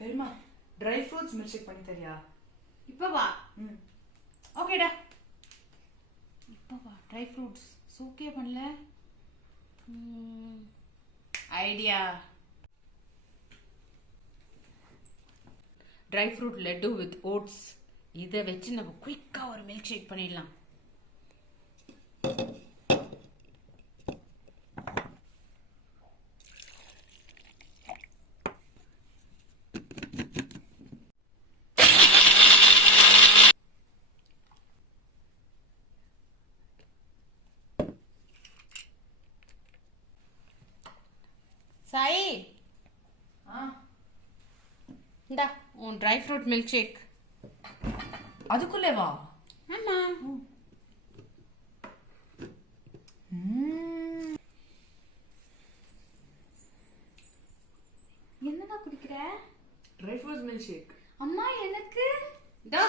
பெருமா try fruits milk ஷேக் பண்ணி தரியா? இப்போ வா. ஓகேடா. இப்போ வா. ட்ரை ஃப்ரூட்ஸ் ஓகே பண்ணல. Idea. Dry fruit laddu with oats. இதை வச்சு நம்ம குயிக்கா ஒரு மில்க் ஷேக் பண்ணிடலாம். சாய், இந்தா உன் ட்ரை ஃப்ரூட் மில்க் ஷேக். அதுக்குள்ளே வா. ஆமா. என்னடா குடிக்கிற? Dry fruits milk shake. அம்மா எனக்கு. இதோ